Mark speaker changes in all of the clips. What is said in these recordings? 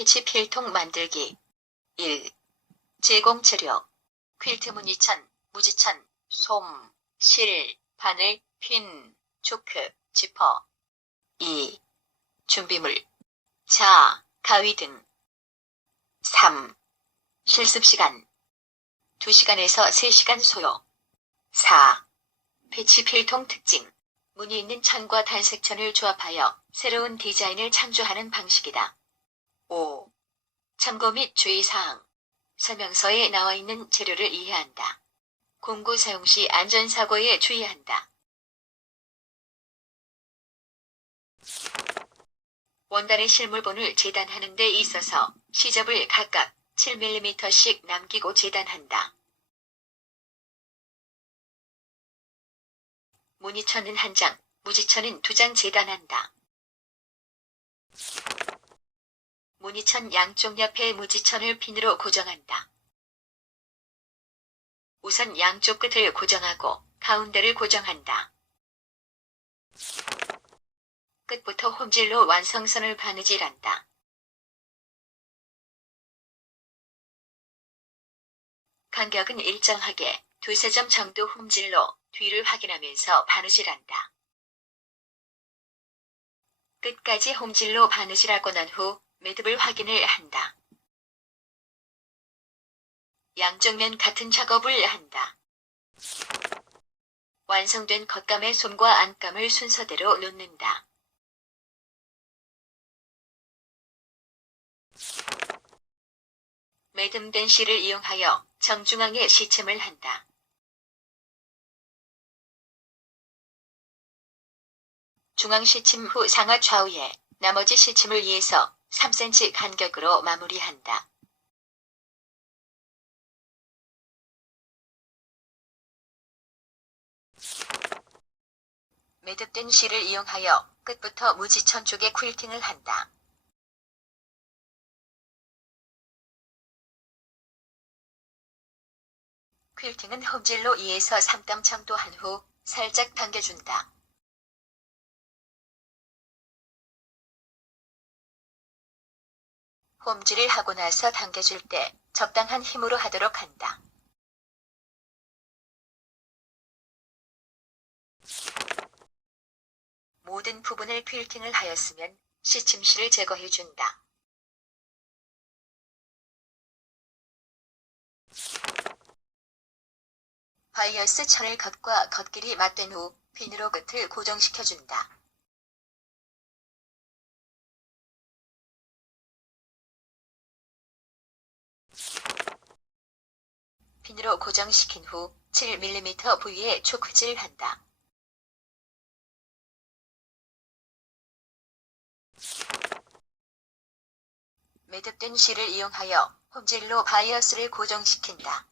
Speaker 1: 패치 필통 만들기 1. 제공 재료 퀼트 무늬천, 무지천, 솜, 실, 바늘, 핀, 초크, 지퍼 2. 준비물 자, 가위 등 3. 실습 시간 2시간에서 3시간 소요 4. 패치 필통 특징 무늬 있는 천과 단색천을 조합하여 새로운 디자인을 창조하는 방식이다. 5. 참고 및 주의사항 설명서에 나와 있는 재료를 이해한다. 공구 사용 시 안전사고에 주의한다. 원단의 실물본을 재단하는 데 있어서 시접을 각각 7mm씩 남기고 재단한다. 무늬천은 한 장, 무지천은 두 장 재단한다. 무늬천 양쪽 옆에 무지천을 핀으로 고정한다. 우선 양쪽 끝을 고정하고 가운데를 고정한다. 끝부터 홈질로 완성선을 바느질한다. 간격은 일정하게 두세 점 정도 홈질로 뒤를 확인하면서 바느질한다. 끝까지 홈질로 바느질하고 난 후 매듭을 확인을 한다. 양쪽 면 같은 작업을 한다. 완성된 겉감의 솜과 안감을 순서대로 놓는다. 매듭된 실을 이용하여 정중앙에 시침을 한다. 중앙 시침 후 상하 좌우에 나머지 시침을 이해서 3cm 간격으로 마무리한다. 매듭된 실을 이용하여 끝부터 무지천 쪽에 퀼팅을 한다. 퀼팅은 홈질로 2에서 3땀 정도 한 후 살짝 당겨준다. 홈질을 하고 나서 당겨줄 때 적당한 힘으로 하도록 한다. 모든 부분을 퀼팅을 하였으면 시침실을 제거해준다. 바이어스 천을 겉과 겉길이 맞댄 후 핀으로 끝을 고정시켜준다. 핀으로 고정시킨 후 7mm 부위에 초크질을 한다. 매듭된 실을 이용하여 홈질로 바이어스를 고정시킨다.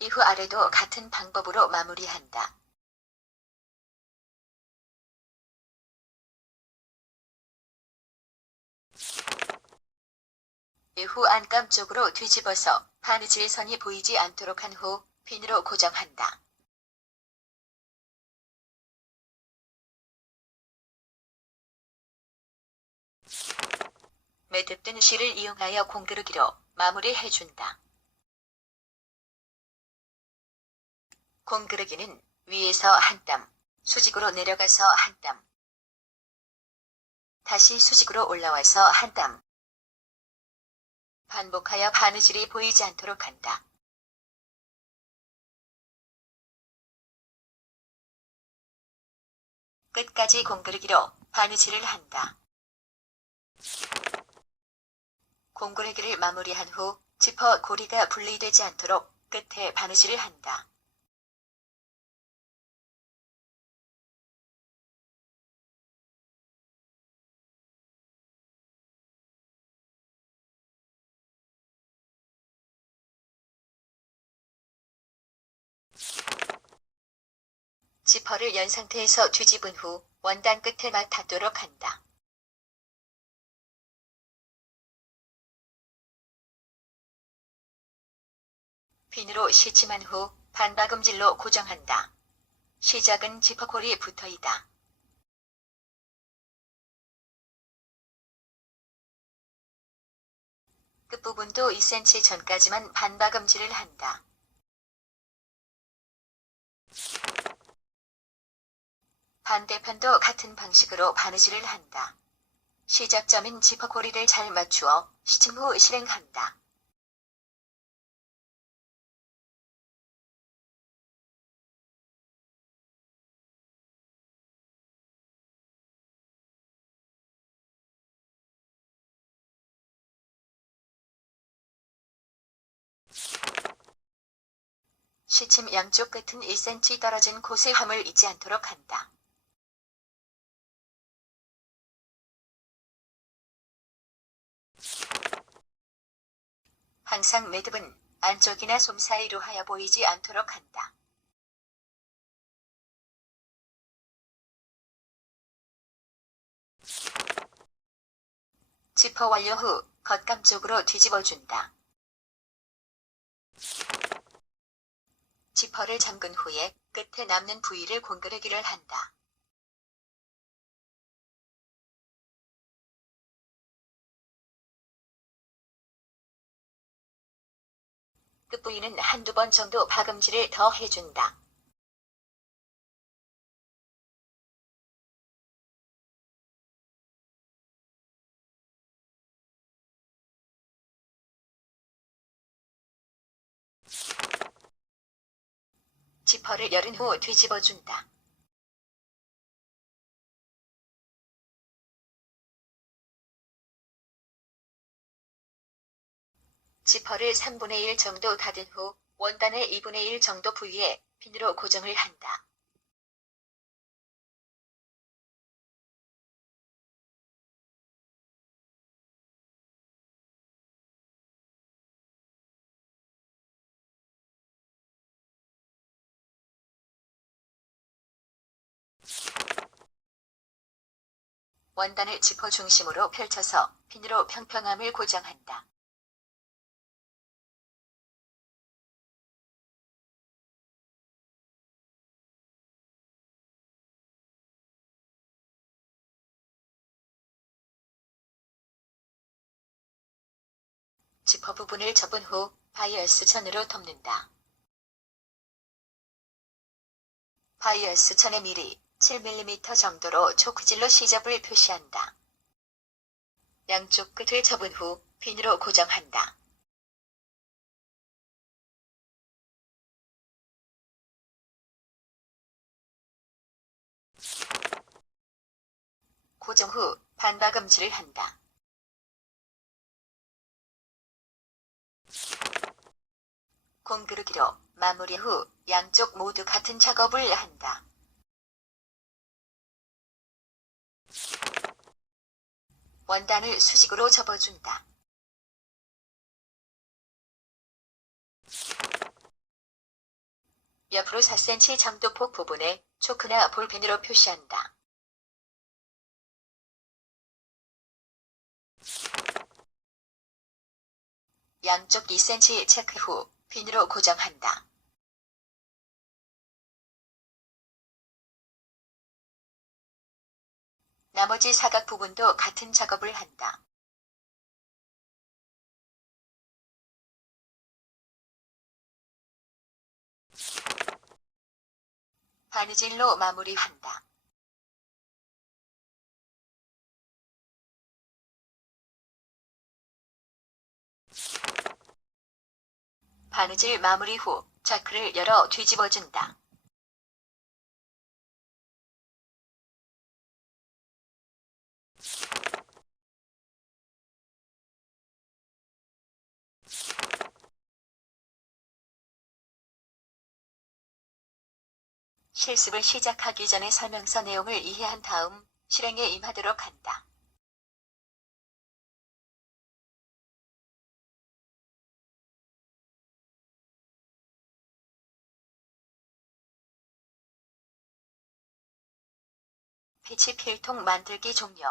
Speaker 1: 이후 아래도 같은 방법으로 마무리한다. 이후 안감 쪽으로 뒤집어서 바느질 선이 보이지 않도록 한 후 핀으로 고정한다. 매듭된 실을 이용하여 공그르기로 마무리해준다. 공그르기는 위에서 한 땀, 수직으로 내려가서 한 땀, 다시 수직으로 올라와서 한 땀, 반복하여 바느질이 보이지 않도록 한다. 끝까지 공그르기로 바느질을 한다. 공그르기를 마무리한 후 지퍼 고리가 분리되지 않도록 끝에 바느질을 한다. 지퍼를 연 상태에서 뒤집은 후 원단 끝에 맞닿도록 한다. 핀으로 시침한 후 반박음질로 고정한다. 시작은 지퍼골이 붙어있다. 끝부분도 2cm 전까지만 반박음질을 한다. 반대편도 같은 방식으로 바느질을 한다. 시작점인 지퍼고리를 잘 맞추어 시침 후 실행한다. 시침 양쪽 끝은 1cm 떨어진 곳에 함을 잊지 않도록 한다. 항상 매듭은 안쪽이나 솜 사이로 하여 보이지 않도록 한다. 지퍼 완료 후 겉감 쪽으로 뒤집어준다. 지퍼를 잠근 후에 끝에 남는 부위를 공그르기를 한다. 끝부위는 한두 번 정도 박음질을 더 해준다. 지퍼를 열은 후 뒤집어준다. 지퍼를 3분의 1 정도 닫은 후 원단의 2분의 1 정도 부위에 핀으로 고정을 한다. 원단을 지퍼 중심으로 펼쳐서 핀으로 평평함을 고정한다. 지퍼 부분을 접은 후 바이어스 천으로 덮는다. 바이어스 천의 미리 7mm 정도로 초크질로 시접을 표시한다. 양쪽 끝을 접은 후 핀으로 고정한다. 고정 후 반박음질을 한다. 공그르기로 마무리 후 양쪽 모두 같은 작업을 한다. 원단을 수직으로 접어준다. 옆으로 4cm 정도 폭 부분에 초크나 볼펜으로 표시한다. 양쪽 2cm 체크 후 핀으로 고정한다. 나머지 사각 부분도 같은 작업을 한다. 바느질로 마무리한다. 바느질 마무리 후 자크를 열어 뒤집어준다. 실습을 시작하기 전에 설명서 내용을 이해한 다음 실행에 임하도록 한다. 피치 필통 만들기 종료.